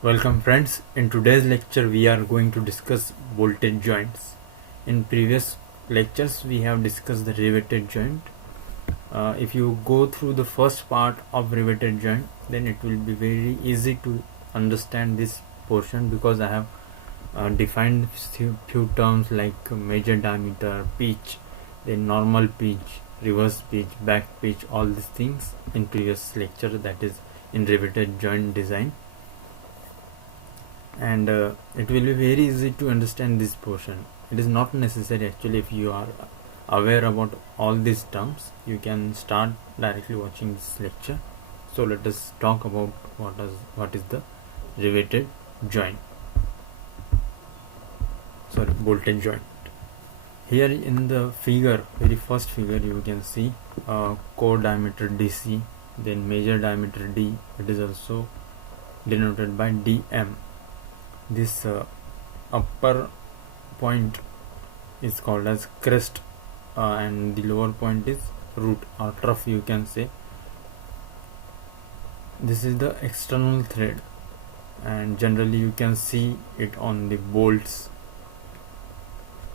Welcome friends. In today's lecture we are going to discuss bolted joints. In previous lectures we have discussed the riveted joint. If you go through the first part of riveted joint, then it will be very easy to understand this portion, because I have defined few terms like major diameter, pitch, then normal pitch, reverse pitch, back pitch, all these things in previous lecture, that is in riveted joint design. And it will be very easy to understand this portion. It is not necessary actually. If you are aware about all these terms, you can start directly watching this lecture. So let us talk about what is the riveted joint, bolted joint. Here in the figure, very first figure, you can see core diameter DC, then major diameter D. It is also denoted by DM. This upper point is called as crest, and the lower point is root or trough, you can say. This is the external thread, and generally you can see it on the bolts,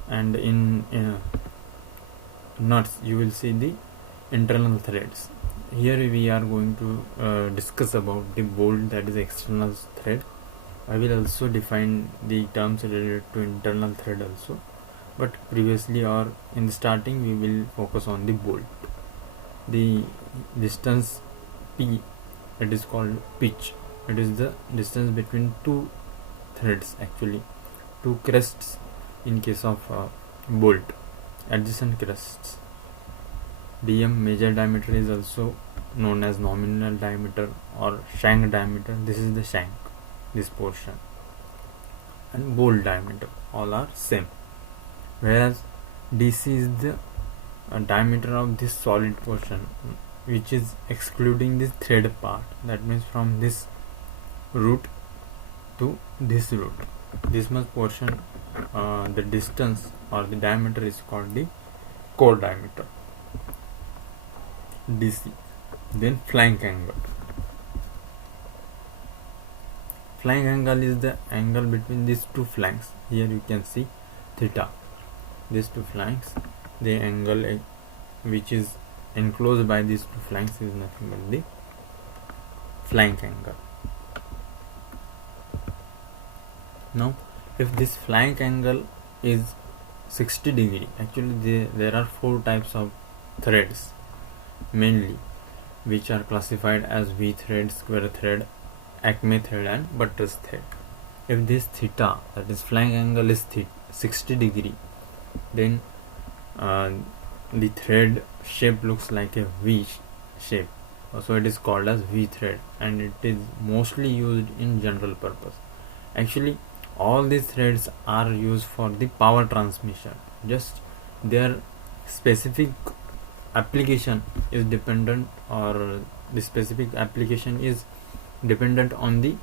and in nuts you will see the internal threads. Here we are going to discuss about the bolt, that is external thread. I will also define the terms related to internal thread also, but previously or in the starting we will focus on the bolt. The distance P, it is called pitch. It is the distance between two threads, actually two crests in case of bolt, adjacent crests. DM, major diameter, is also known as nominal diameter or shank diameter. This is the shank, this portion, and bolt diameter, all are same. Whereas DC is the diameter of this solid portion, which is excluding this thread part. That means from this root to this root, this much portion, the distance or the diameter is called the core diameter, DC. Then flank angle. Flank angle is the angle between these two flanks. Here you can see theta. These two flanks, the angle which is enclosed by these two flanks is nothing but the flank angle. Now, if this flank angle is 60 degree, actually there are four types of threads mainly, which are classified as V thread, square thread, acme thread, and buttress thread. If this theta, that is flank angle, is 60 degree, then the thread shape looks like a V shape, so it is called as V thread, and it is mostly used in general purpose. Actually all these threads are used for the power transmission, just their specific application is dependent, or the specific application is dependent on the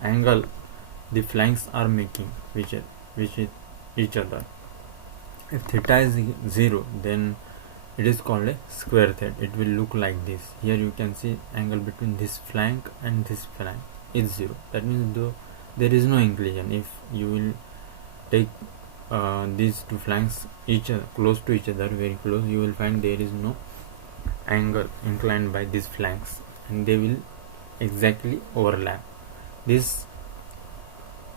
angle the flanks are making with each other. If theta is 0, then it is called a square thread. It will look like this. Here you can see angle between this flank and this flank is 0. That means there is no inclination. If you will take these two flanks close to each other, very close, you will find there is no angle inclined by these flanks, and they will exactly overlap. This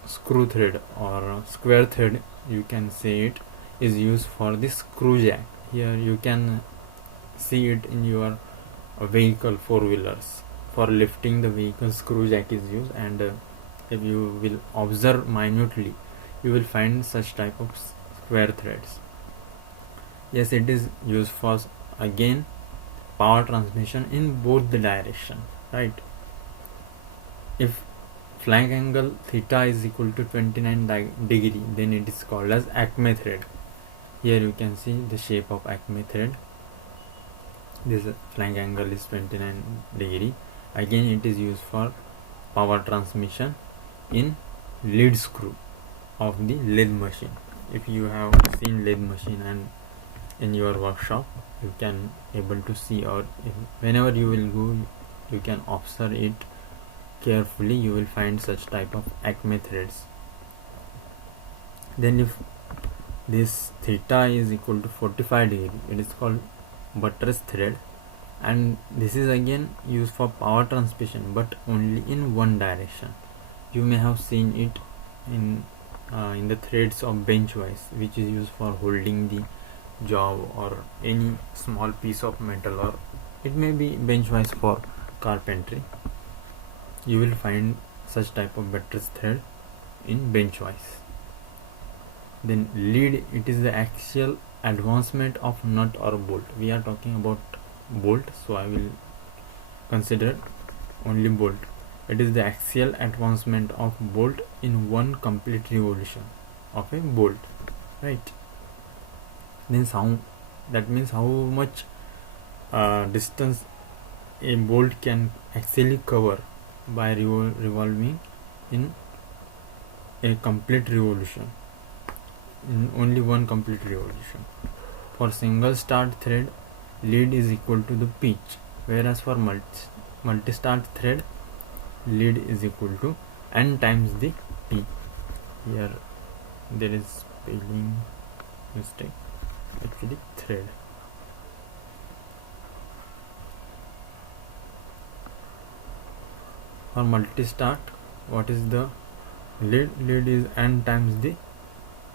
screw thread or square thread, you can say it, is used for the screw jack. Here you can see it in your vehicle, four-wheelers. For lifting the vehicle, screw jack is used, and if you will observe minutely, you will find such type of square threads. Yes, it is used for, again, power transmission in both the direction, right? If flank angle theta is equal to 29 degree, then it is called as acme thread. Here you can see the shape of acme thread. This flank angle is 29 degree. Again, it is used for power transmission in lead screw of the lathe machine. If you have seen lathe machine and in your workshop, you can able to see, or whenever you will go, you can observe it carefully, you will find such type of acme threads. Then if this theta is equal to 45 degree, it is called buttress thread, and this is again used for power transmission, but only in one direction. You may have seen it in the threads of bench vise, which is used for holding the job or any small piece of metal, or it may be bench vise for carpentry. You will find such type of buttress thread in bench vise. Then lead, it is the axial advancement of nut or bolt. We are talking about bolt, so I will consider only bolt. It is the axial advancement of bolt in one complete revolution of a bolt, right? Then that means how much distance a bolt can actually cover by revolving in a complete revolution, in only one complete revolution. For single start thread, lead is equal to the pitch, whereas for multi-start thread, lead is equal to n times the p. Here there is spelling mistake, actually thread. For multi-start, what is the lead? Lead is n times the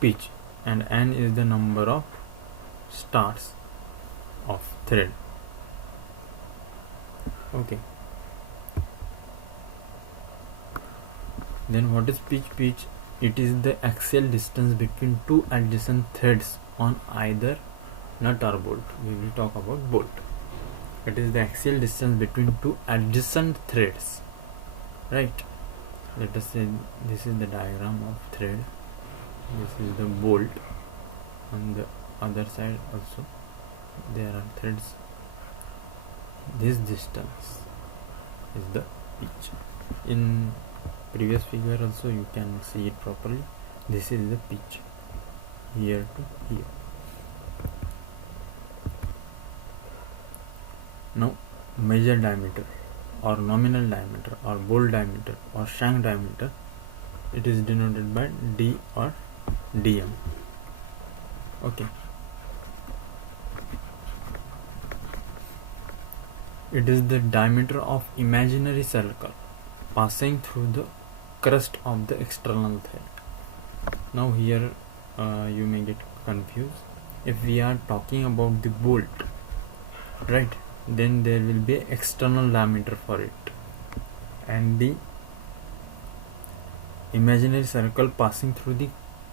pitch, and n is the number of starts of thread. Okay. Then what is pitch? Pitch, it is the axial distance between two adjacent threads on either nut or bolt. We will talk about bolt. It is the axial distance between two adjacent threads, right? Let us say this is the diagram of thread, this is the bolt, on the other side also there are threads. This distance is the pitch. In previous figure also you can see it properly. This is the pitch, here to here. Now measure diameter or nominal diameter or bolt diameter or shank diameter, it is denoted by D or dm. Okay. It is the diameter of imaginary circle passing through the crust of the external thread. Now here you may get confused. If we are talking about the bolt, right, then there will be external diameter for it, and the imaginary circle passing through the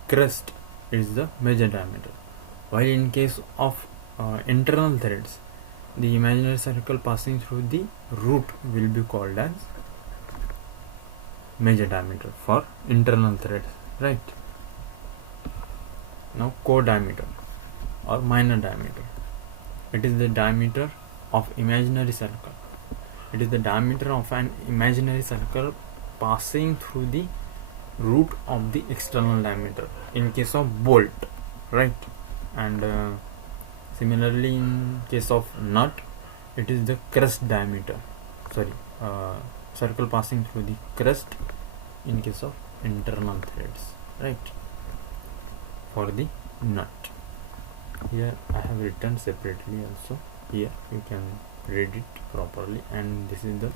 crust is the major diameter. While in case of internal threads, the imaginary circle passing through the root will be called as major diameter for internal threads, right? Now co-diameter or minor diameter, it is the diameter of imaginary circle. It is the diameter of an imaginary circle passing through the root of the external diameter in case of bolt, right? And similarly in case of nut, it is the crust diameter, circle passing through the crust in case of internal threads, right? For the nut, here I have written separately also. Here you can read it properly, and this is the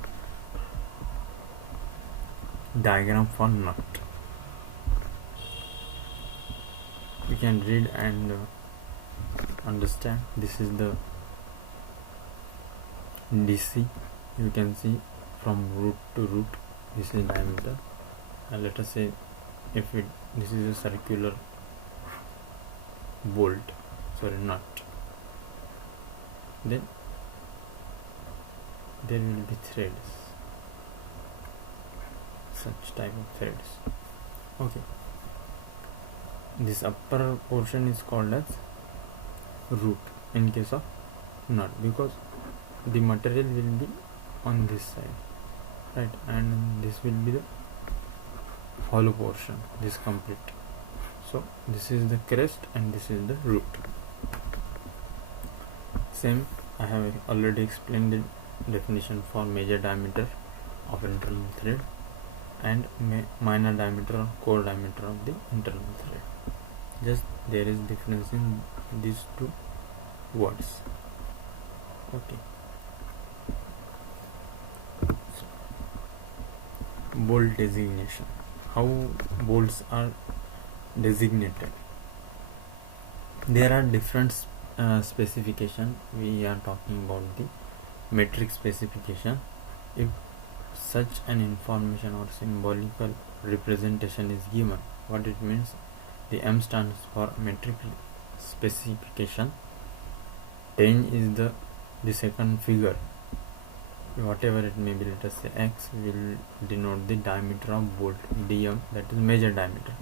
diagram for nut. You can read and understand. This is the DC. You can see from root to root, this is diameter. And let us say if this is a circular nut, then there will be threads, such type of threads. Okay, this upper portion is called as root in case of nut, because the material will be on this side, right, and this will be the hollow portion, this complete. So this is the crest and this is the root. Same, I have already explained the definition for major diameter of internal thread and minor diameter or core diameter of the internal thread. Just there is difference in these two words. Okay. Bolt designation. How bolts are designated? There are different specification. We are talking about the metric specification. If such an information or symbolical representation is given, what it means, the M stands for metric specification. 10 is the second figure, whatever it may be. Let us say X will denote the diameter of bolt, dm, that is major diameter,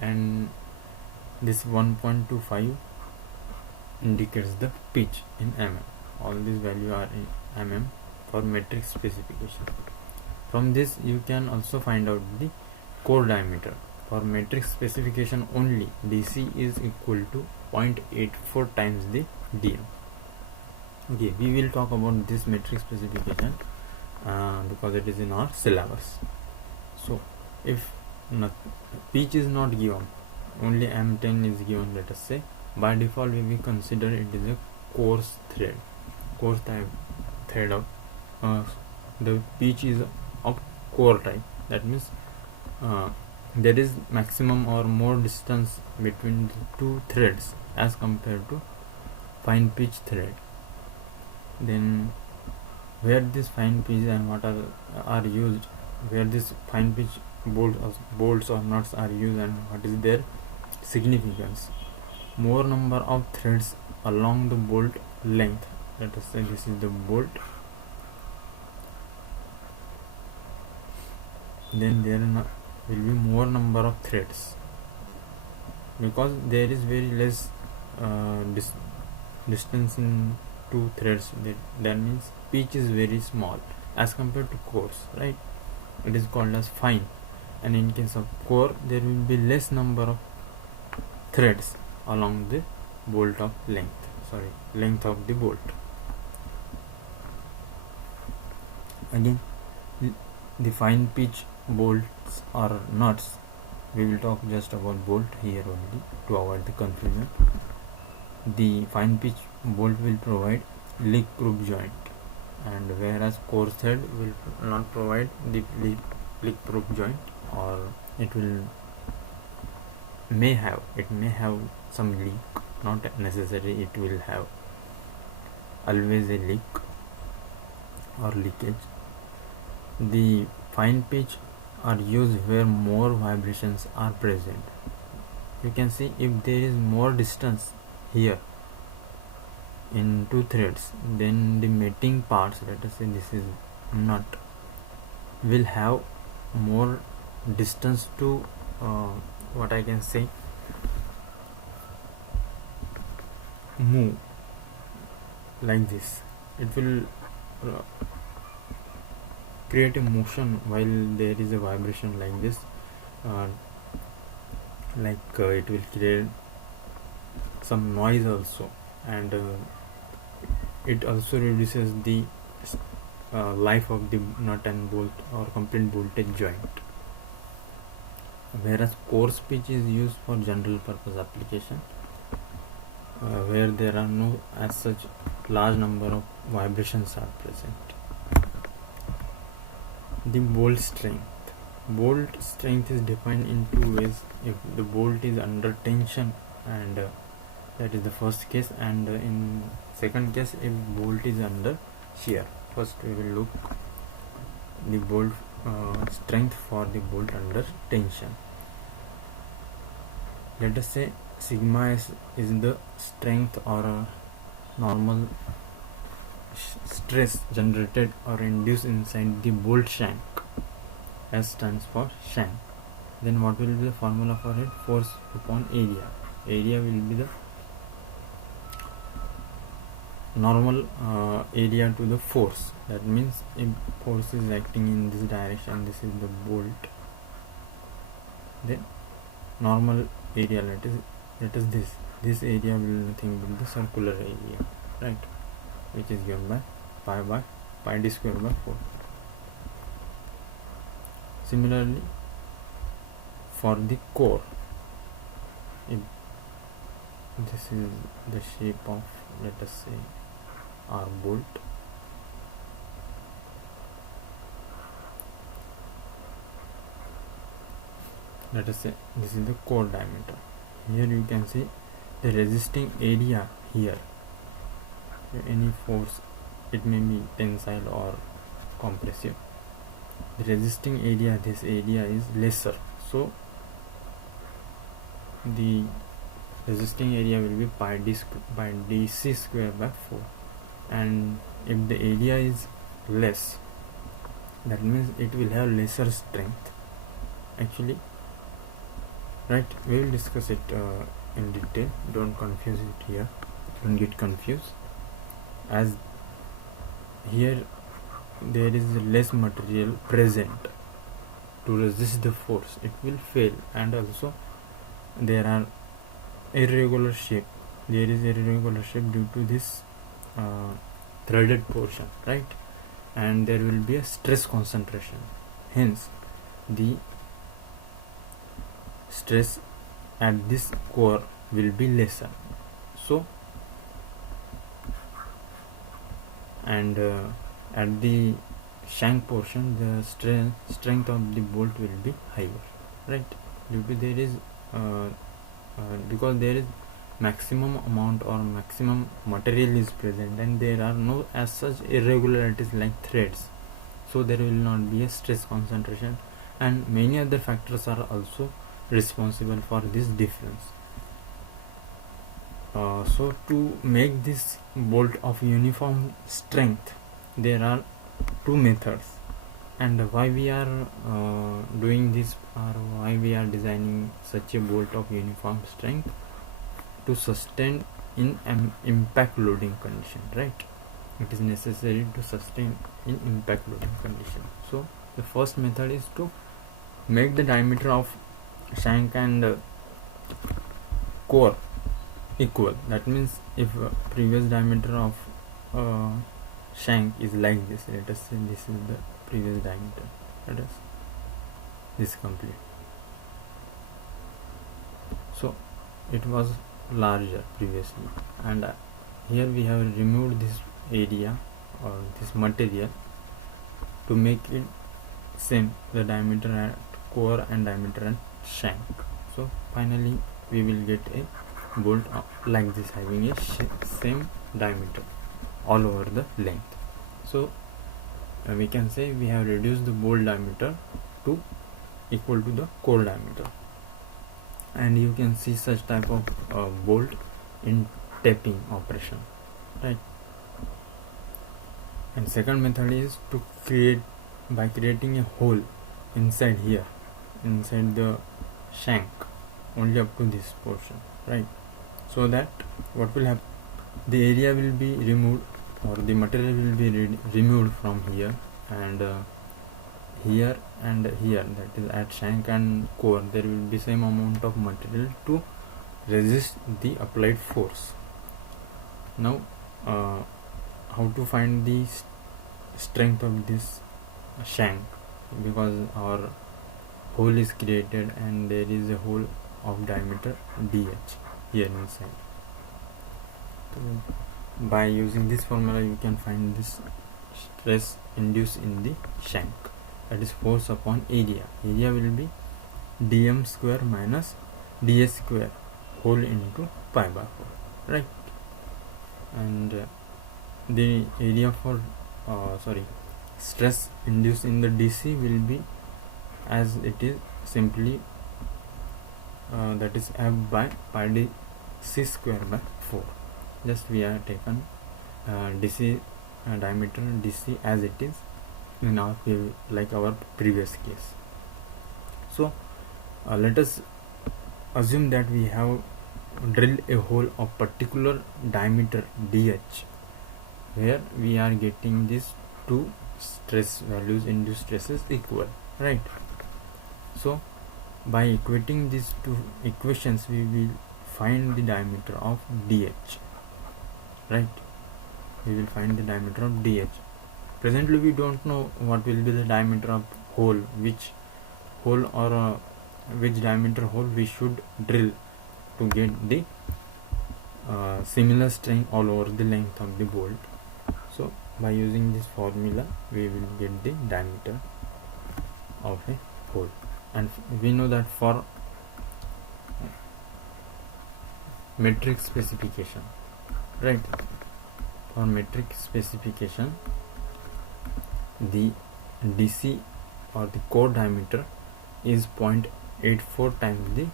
and this 1.25 indicates the pitch in mm. All these values are in mm for metric specification. From this you can also find out the core diameter. For metric specification only, dc is equal to 0.84 times the dm. Okay, we will talk about this metric specification because it is in our syllabus. So if pitch is not given, only M10 is given, let us say, by default we will consider it is a coarse thread. Coarse type thread of the pitch is of core type. That means there is maximum or more distance between the two threads as compared to fine pitch thread. Then where this fine pitch and what are used, where this fine pitch bolts or nuts are used, and what is their significance. More number of threads along the bolt length. Let us say this is the bolt, then there will be more number of threads, because there is very less distance in two threads. That means pitch is very small as compared to coarse, right? It is called as fine, and in case of core there will be less number of threads along the bolt of length of the bolt. Again, the fine pitch bolts or nuts, we will talk just about bolt here only to avoid the confusion. The fine pitch bolt will provide leak proof joint, and whereas coarse thread will not provide the leak proof joint, or it may have some leak, not necessary it will have always a leak or leakage. The fine pitch are used where more vibrations are present. You can see if there is more distance here in two threads, then the mating parts, let us say this is nut, will have more distance to what I can say, move like this. It will create a motion while there is a vibration like this, it will create some noise also, and it also reduces the life of the nut and bolt or complete bolted joint. Whereas coarse pitch is used for general purpose application, where there are no as such large number of vibrations are present. The bolt strength. Bolt strength is defined in two ways. If the bolt is under tension, and that is the first case, and in second case if bolt is under shear. First we will look the bolt strength for the bolt under tension. Let us say sigma s is the strength or normal stress generated or induced inside the bolt shank. S stands for shank. Then what will be the formula for it? Force upon area. Area will be the normal area to the force. That means if force is acting in this direction, this is the bolt, then normal area, let us this area will nothing but the circular area, right, which is given by pi d square by 4. Similarly, for the core, if this is the shape of, let us say, our bolt, let us say this is the core diameter. Here you can see the resisting area here, any force, it may be tensile or compressive, the resisting area, this area is lesser, so the resisting area will be pi dc square by 4. And if the area is less, that means it will have lesser strength actually, right? We will discuss it in detail, don't confuse it here, don't get confused, as here there is less material present to resist the force, it will fail. And also there are irregular shape, there is irregular shape due to this threaded portion, right? And there will be a stress concentration, hence the stress at this core will be lesser. So and at the shank portion, the strength of the bolt will be higher, right? Due to there is because there is maximum amount or maximum material is present, and there are no as such irregularities like threads, so there will not be a stress concentration, and many other factors are also responsible for this difference. So to make this bolt of uniform strength, there are two methods, and why we are doing this, or why we are designing such a bolt of uniform strength, to sustain in an impact loading condition, right? It is necessary to sustain in impact loading condition. So the first method is to make the diameter of shank and core equal. That means if previous diameter of shank is like this, let us say this is the previous diameter, let us this complete, so it was larger previously, and here we have removed this area or this material to make it same, the diameter at core and diameter at shank. So finally we will get a bolt like this, having a same diameter all over the length. So we can say we have reduced the bolt diameter to equal to the core diameter, and you can see such type of bolt in tapping operation, right? And second method is to create, by creating a hole inside here, inside the shank, only up to this portion, right? So that what will happen, the area will be removed, or the material will be removed from here and here and here, that is at shank and core there will be same amount of material to resist the applied force. Now how to find the strength of this shank, because our hole is created and there is a hole of diameter dh here inside. So by using this formula you can find this stress induced in the shank, that is force upon area. Area will be dm square minus ds square whole into pi by 4, right? And the area for stress induced in the DC will be as it is, simply that is f by pi d c square by 4. Just we are taken DC diameter DC as it is in our like our previous case. So let us assume that we have drilled a hole of particular diameter dh, where we are getting these two stress values, induced stresses equal, right? So by equating these two equations we will find the diameter of dh, right? We will find the diameter of dh. Presently we don't know what will be the diameter of hole which hole or which diameter hole we should drill to get the similar strength all over the length of the bolt. So by using this formula we will get the diameter of a hole, and we know that for metric specification, right, for metric specification the DC or the core diameter is 0.84 times the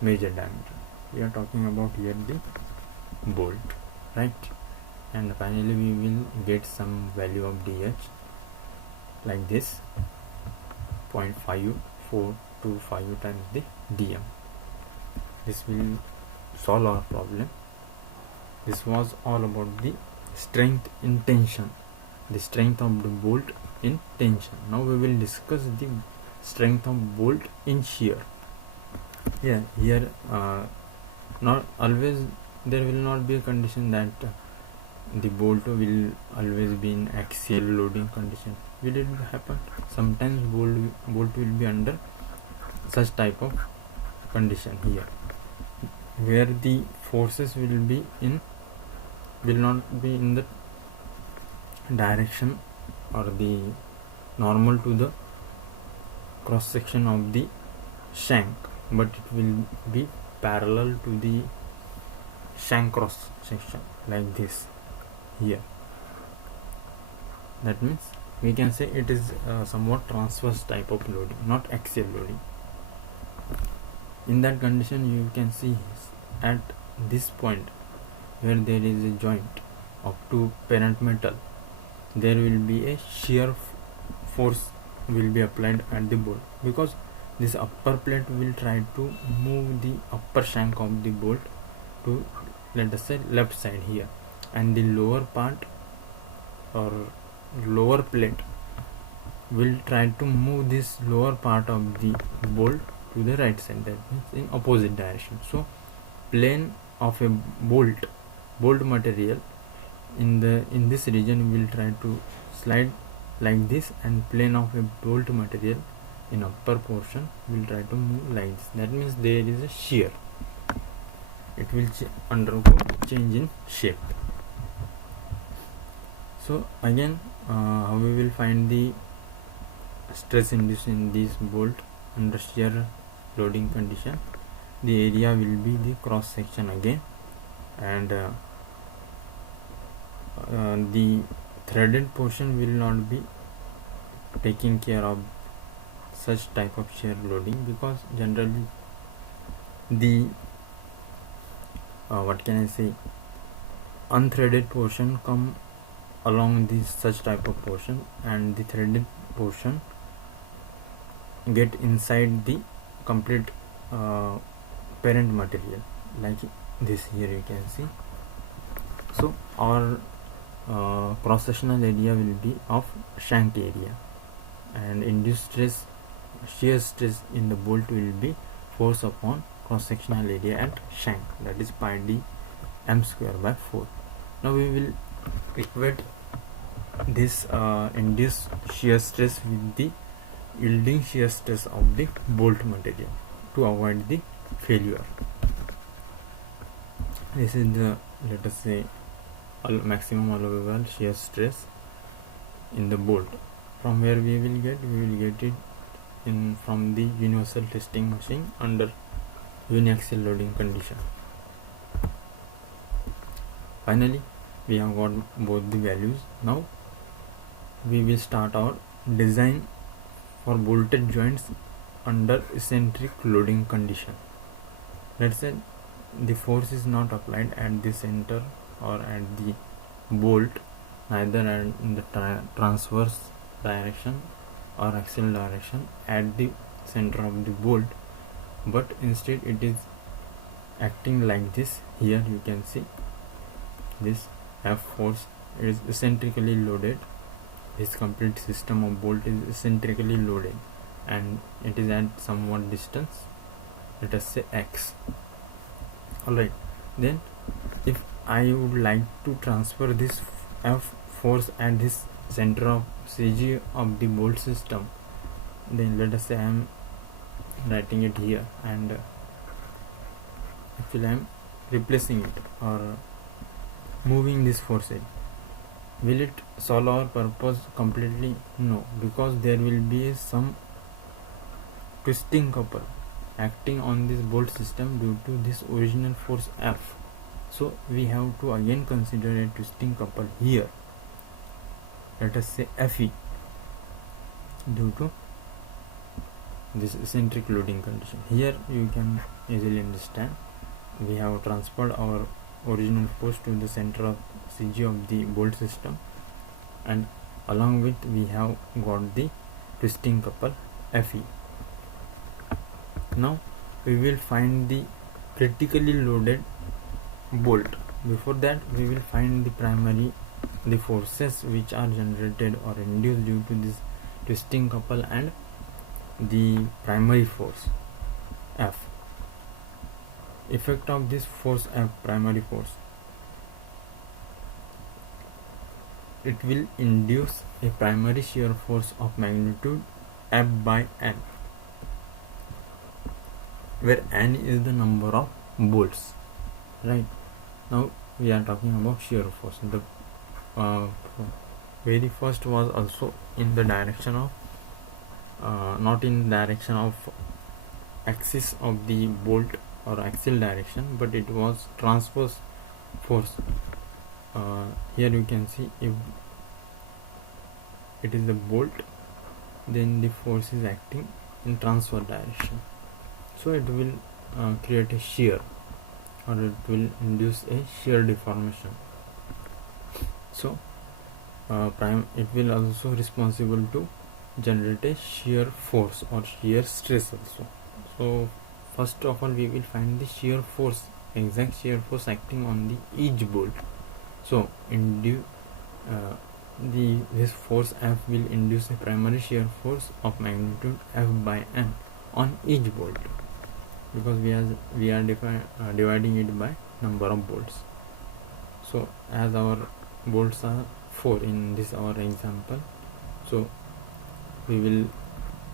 major diameter. We are talking about here the bolt, right? And finally we will get some value of DH like this, 0.5425 times the DM. This will solve our problem. This was all about the strength in tension, the strength of the bolt in tension. Now we will discuss the strength of bolt in shear. Yeah, here not always there will not be a condition that the bolt will always be in axial loading condition. Will it happen? Sometimes bolt will be under such type of condition here, where the forces will not be in the direction or the normal to the cross section of the shank, but it will be parallel to the shank cross section like this here. That means we can say it is somewhat transverse type of loading, not axial loading. In that condition you can see at this point where there is a joint up to parent metal, there will be a shear force will be applied at the bolt, because this upper plate will try to move the upper shank of the bolt to, let us say, left side here, and the lower part or lower plate will try to move this lower part of the bolt to the right side, that means in opposite direction. So plane of a bolt material in this region will try to slide like this, and plane of a bolt material in upper portion will try to move like this. That means there is a shear. It will undergo change in shape. So again, how we will find the stress induced in this bolt under shear loading condition? The area will be the cross section again, and the threaded portion will not be taking care of such type of shear loading, because generally the what can I say, unthreaded portion come along this such type of portion, and the threaded portion get inside the complete parent material like this. Here you can see. So our cross sectional area will be of shank area, and induced stress, shear stress in the bolt will be force upon cross sectional area at shank, that is pi d m square by 4. Now we will equate this induced shear stress with the yielding shear stress of the bolt material to avoid the failure. This is the, let us say, maximum allowable shear stress in the bolt. From where we will get it in from the universal testing machine under uniaxial loading condition. Finally we have got both the values. Now we will start our design for bolted joints under eccentric loading condition. Let's say the force is not applied at the center or at the bolt, neither in the transverse direction or axial direction at the center of the bolt, but instead it is acting like this. Here you can see this F force is eccentrically loaded. This complete system of bolt is eccentrically loaded, and it is at somewhat distance, let us say x. Alright, then if I would like to transfer this F force at this center of CG of the bolt system, then let us say I am writing it here, and actually I am replacing it or moving this force edge. Will it solve our purpose completely? No, because there will be some twisting couple acting on this bolt system due to this original force F. So we have to again consider a twisting couple here. Let us say Fe, due to this eccentric loading condition. Here you can easily understand we have transferred our original force to the center of CG of the bolt system, and along with we have got the twisting couple Fe. Now we will find the critically loaded bolt. Before that we will find the forces which are generated or induced due to this twisting couple and the primary force F. Effect of this force F, primary force, it will induce a primary shear force of magnitude F by N, where N is the number of bolts. Right, now we are talking about shear force. The very first was also in the direction of not in direction of axis of the bolt or axial direction, but it was transverse force. Here you can see if it is the bolt, then the force is acting in transverse direction, so it will create a shear, or it will induce a shear deformation. So it will also responsible to generate a shear force or shear stress also. So first of all we will find the shear force, exact shear force acting on the each bolt. So this force F will induce a primary shear force of magnitude F by N on each bolt, because we are dividing it by number of bolts. So as our bolts are 4 in this our example, so we will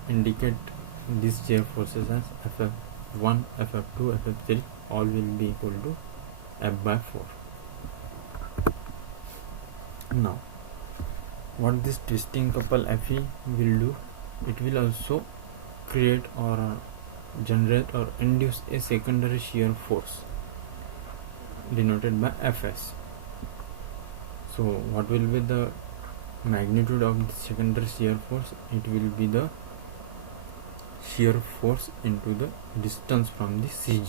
indicate these shear forces as Ff1, Ff2, Ff3, all will be equal to F by 4. Now what this twisting couple Fe will do, it will also create or generate or induce a secondary shear force denoted by Fs. So what will be the magnitude of the secondary shear force? It will be the shear force into the distance from the CG,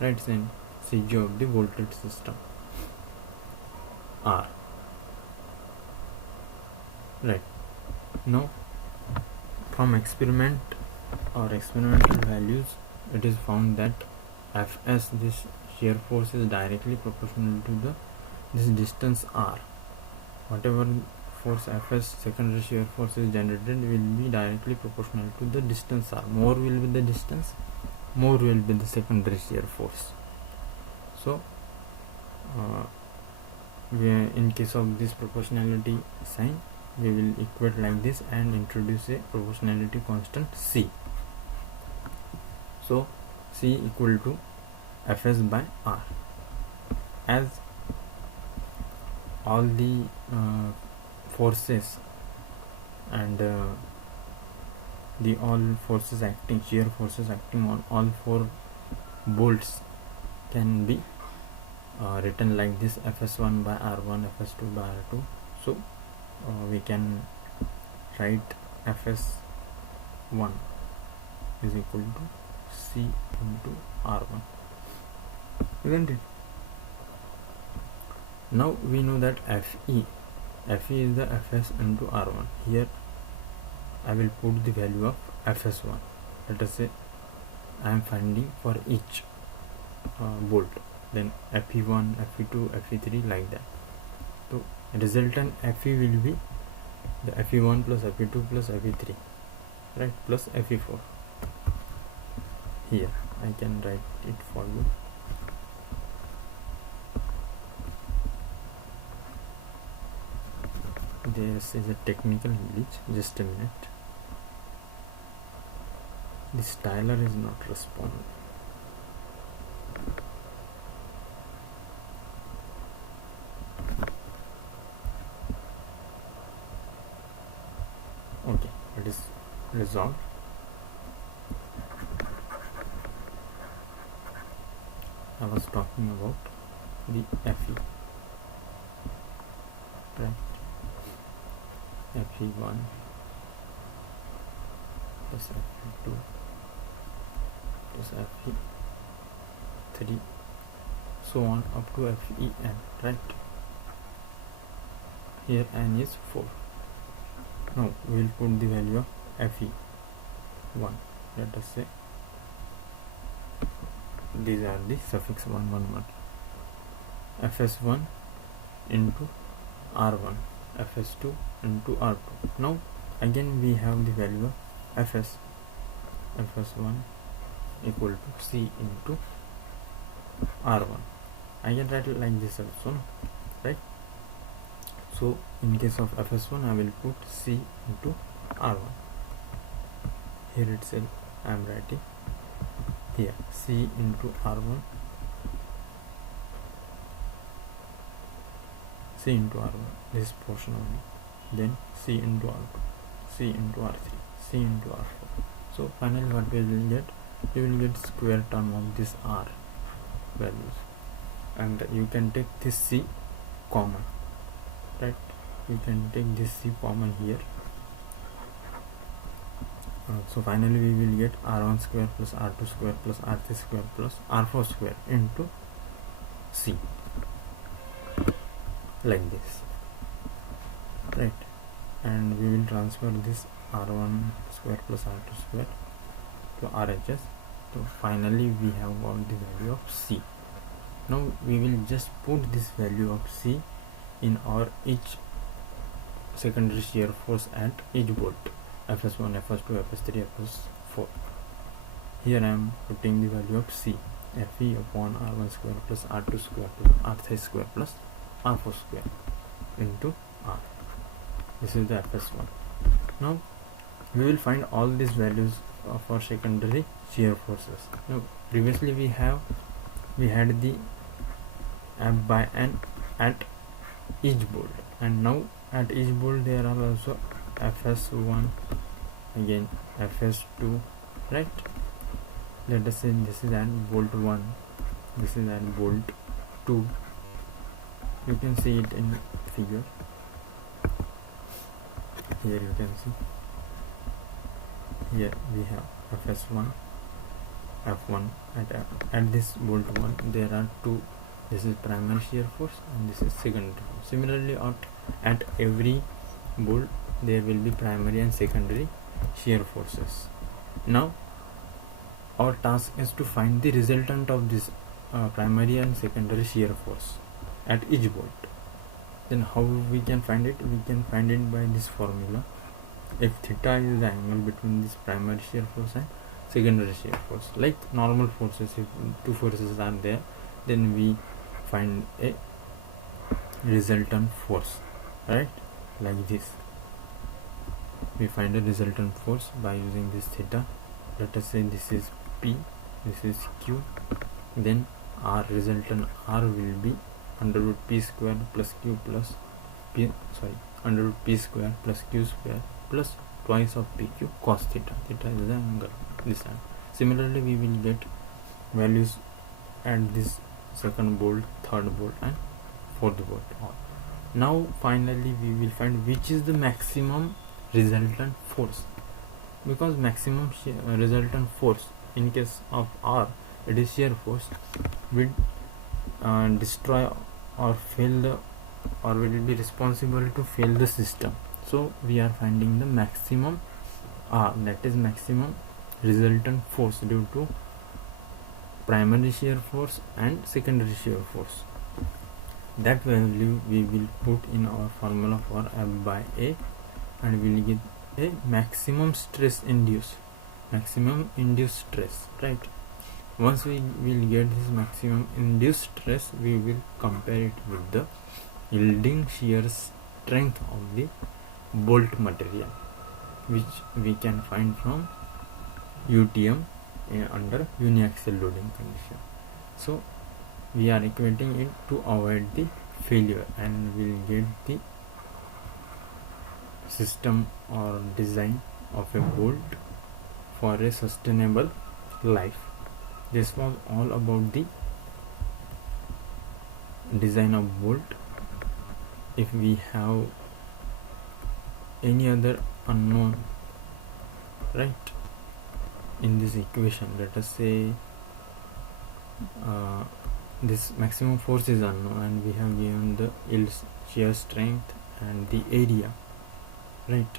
right, then CG of the voltage system R. Right, now from experiment or experimental values, it is found that Fs, this shear force, is directly proportional to this distance R. Whatever force Fs, secondary shear force, is generated will be directly proportional to the distance R. More will be the distance, more will be the secondary shear force. So in case of this proportionality sign, we will equate like this and introduce a proportionality constant C. So C equal to Fs by R. As all the forces and the all forces acting, shear forces acting on all 4 bolts can be written like this: Fs1 by R1, Fs2 by R2. So we can write Fs1 is equal to C into R1, isn't it? Now we know that Fe is the Fs into R1. Here I will put the value of Fs1. Let us say I am finding for each bolt, then Fe1, Fe2, Fe3, like that. So resultant Fe will be the Fe1 plus Fe2 plus Fe3, right, plus Fe4. Here I can write it for you. This is a technical glitch, just a minute. This dialer is not responding. Okay, it is resolved. I was talking about the FE, right? FE1 plus FE2 plus FE3, so on up to FEN, right? Here n is 4. Now we will put the value of FE1. Let us say these are the suffix 111. FS1 into R1, FS2 into R2. Now again we have the value of FS1 equal to C into R1. I can write it like this also, right? So in case of FS1 I will put C into R1. Here itself I am writing here C into R1, C into R1, this portion only, then C into R2, C into R3, C into R4. So finally what we will get? You will get square term of this R values, and you can take this C common, right? You can take this C common here. So finally we will get R1 square plus R2 square plus R3 square plus R4 square into C, like this, right? And we will transfer this R1 square plus R2 square to RHS. So finally we have got the value of C. Now we will just put this value of C in our each secondary shear force at each bolt, FS1, FS2, FS3, FS4. Here I am putting the value of C, Fe upon R1 square plus R2 square plus R3 square plus R4 square into R. This is the FS1. Now we will find all these values of our secondary shear forces. Now previously we had the F by N at each bolt, and now at each bolt there are also FS1, again FS2, right? Let us say this is at bolt 1, this is at bolt 2. You can see it in figure. Here you can see, here we have FS1, F1 at this bolt 1 there are two. This is primary shear force and this is secondary force. Similarly at every bolt there will be primary and secondary shear forces. Now our task is to find the resultant of this primary and secondary shear force at each bolt. Then how we can find it? We can find it by this formula. If theta is the angle between this primary shear force and secondary shear force, like normal forces, if two forces are there, then we find a resultant force, right? Like this, we find a resultant force by using this theta. Let us say this is P, this is Q, then R, resultant R will be under root P square plus Q plus P, under root P square plus Q square plus twice of PQ cos theta. Theta is the angle this side. Similarly we will get values at this second bolt, third bolt and fourth bolt. Now finally we will find which is the maximum resultant force, because maximum resultant force in case of R, it is shear force, will destroy or fail the, or will be responsible to fail the system. So we are finding the maximum R, that is maximum resultant force due to primary shear force and secondary shear force. That value we will put in our formula for F by A, and we will get a maximum induced stress, right? Once we will get this maximum induced stress, we will compare it with the yielding shear strength of the bolt material, which we can find from UTM under uniaxial loading condition. So we are equating it to avoid the failure, and we'll get the system or design of a bolt for a sustainable life. This was all about the design of bolt. If we have any other unknown right in this equation, let us say this maximum force is unknown and we have given the yield shear strength and the area, right,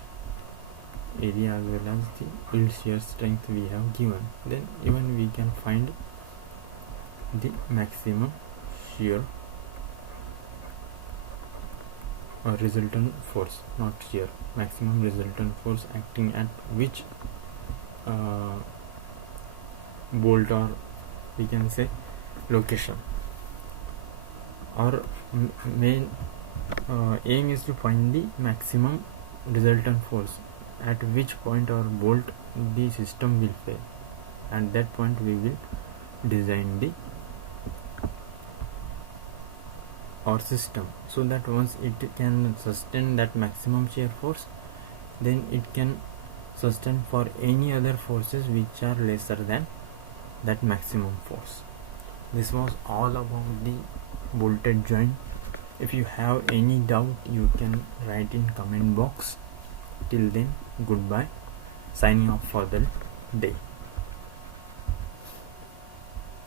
area as well as the yield shear strength we have given, then even we can find the maximum shear or resultant force, not shear, maximum resultant force acting at which bolt, or we can say location. Our main aim is to find the maximum resultant force at which point our bolt the system will fail. At that point we will design the our system so that once it can sustain that maximum shear force, then it can sustain for any other forces which are lesser than that maximum force. This was all about the bolted joint. If you have any doubt, you can write in comment box. Till then, goodbye. Signing off for the day.